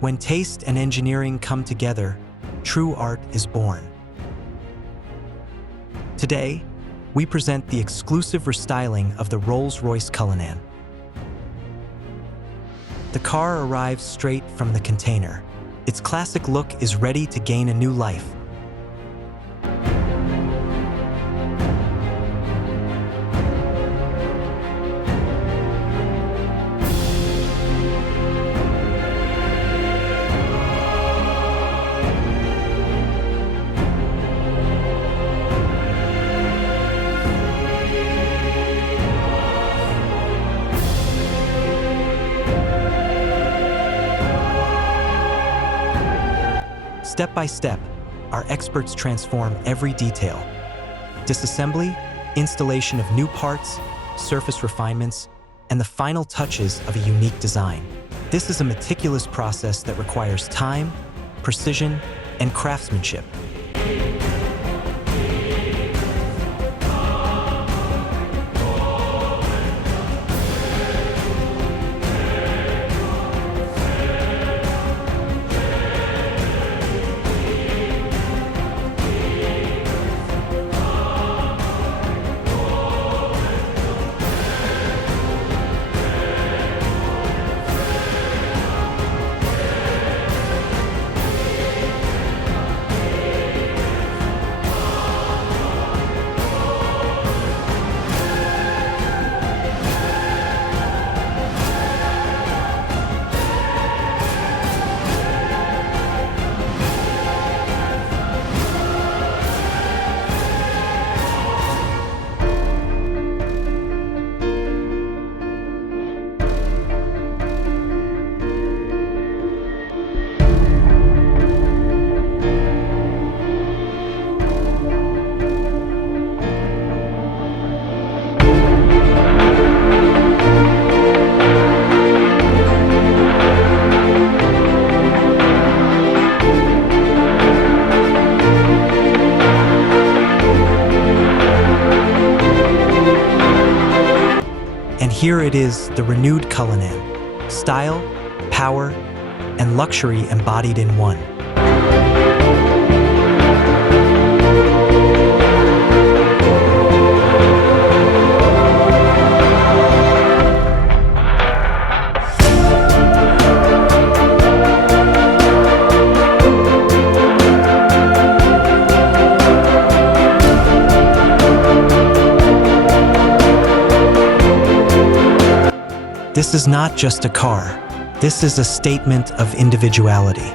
When taste and engineering come together, true art is born. Today, we present the exclusive restyling of the Rolls-Royce Cullinan. The car arrives straight from the container. Its classic look is ready to gain a new life. Step by step, our experts transform every detail. Disassembly, installation of new parts, surface refinements, and the final touches of a unique design. This is a meticulous process that requires time, precision, and craftsmanship. Here it is, the renewed Cullinan. Style, power, and luxury embodied in one. This is not just a car. This is a statement of individuality.